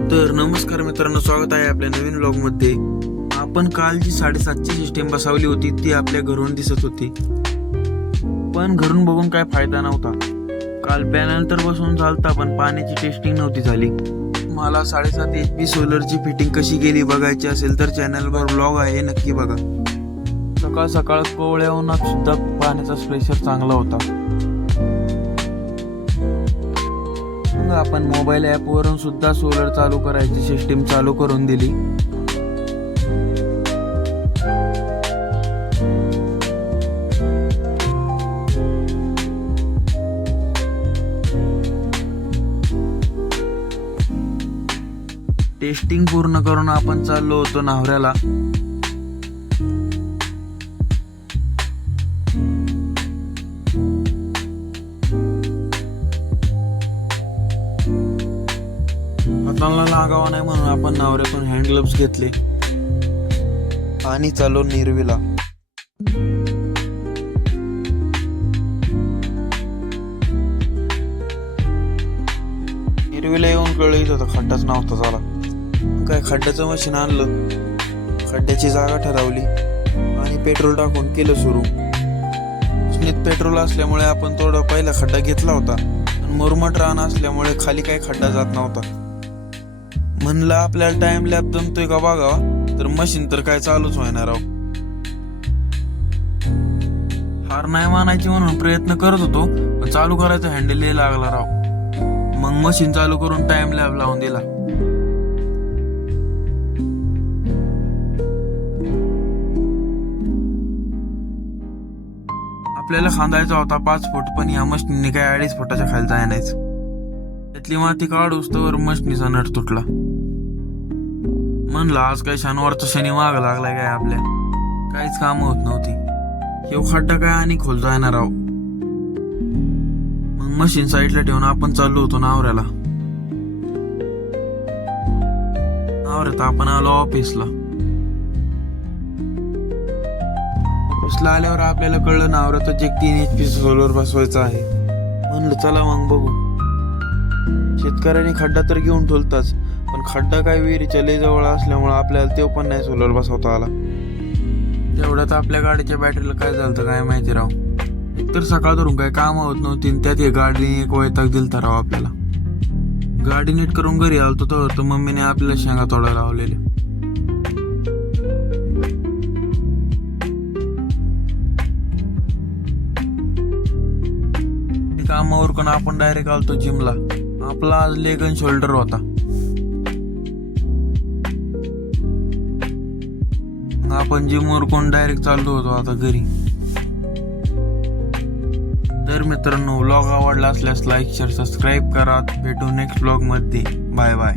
तर नमस्कार मित्रांनो, स्वागत आहे आपल्या नवीन व्लॉग मध्ये. आपण काल जी 7:30ची सिस्टीम बसवली होती ती आपल्या घरून दिसत होती, पण घरून बघून काय फायदा नव्हता. काल पॅनल तर बसून झालता, पण पाण्याची टेस्टिंग नव्हती झाली. मला 7.5 HP सोलरची फिटिंग कशी गेली बघायची असेल तर चॅनलवर व्लॉग आहे, नक्की बघा. सकाळ सकाळ कोवळ्या उन्हात सुद्धा पाण्याचा प्रेशर चांगला होता. आपण मोबाईल ऍप वरून सुद्धा सोलर चालू करायची सिस्टीम चालू करून दिली. टेस्टिंग पूर्ण करून आपण चाललो होतो नावऱ्याला. हाताला लागावा नाही म्हणून आपण नावऱ्यातून हँड ग्लोव्स घेतले आणि चाललो निरवीला. निरवीला येऊन कळलं इथं खड्डाच नव्हता झाला. काय खड्ड्याचं मशीन आणलं, खड्ड्याची जागा ठरवली आणि पेट्रोल टाकून केलं सुरू. उष्णीत पेट्रोल असल्यामुळे आपण थोडा पहिला खड्डा घेतला होता, पण मुरमट रान असल्यामुळे खाली काही खड्डा जात नव्हता. म्हणलं आपल्याला टाइम लॅब जमतोय का बघावा, तर मशीन तर काय चालूच होणार राव. हार नाही मानायची म्हणून प्रयत्न करत होतो, पण चालू करायचं हँडल लागला राव. मग मशीन चालू करून टाइम लॅब लावून दिला. आपल्याला खांदायचा होता 5 फूट, पण या मशीनने काय 2.5 फुटाच्या खाली जायनायचं. त्यातली माती काढूस तर मशीनीचा नट तुटला. म्हणलं आज काय शनिवारचा शनी माग लागलाय काय आपल्या, काहीच काम होत नव्हती. ह्यो खड्डा काय आणि खोल जाणार राव. मग मशीन साईडला ठेवून आपण चाललो होतो नावऱ्याला. नावऱ्यात आपण आलो ऑफिसला. ऑफिसला आल्यावर आपल्याला कळलं नावऱ्यातच एक 3 HP सोलर बसवायचा आहे. म्हणलं चला मग बघू. शेतकऱ्यांनी खड्डा तर घेऊन ठेवताच, पण खड्डा काय विहिरीच्या लय जवळ असल्यामुळे आपल्याला तो पण नाही सोलर बसवता आला. तेवढ्यात आपल्या गाडीच्या बॅटरीला काय झालं काय माहिती राव. एकतर सकाळ धरून काय काम होत नव्हती, त्यात हे गाडीने एक वैताग दिलता राव आपल्याला. गाडी नीट करून घरी आलतो तर मम्मीने आपल्याला शेंगा तोडा लावलेले. कामावर पण आपण डायरेक्ट आलतो जिमला. आपला आज लेग अँड शोल्डर होता. आपण जिम उरकून डायरेक्ट चाललो होतो आता घरी. तर मित्रांनो, व्लॉग आवडला असल्यास लाईक शेअर सबस्क्राईब करा. भेटू नेक्स्ट व्लॉग मध्ये. Bye bye.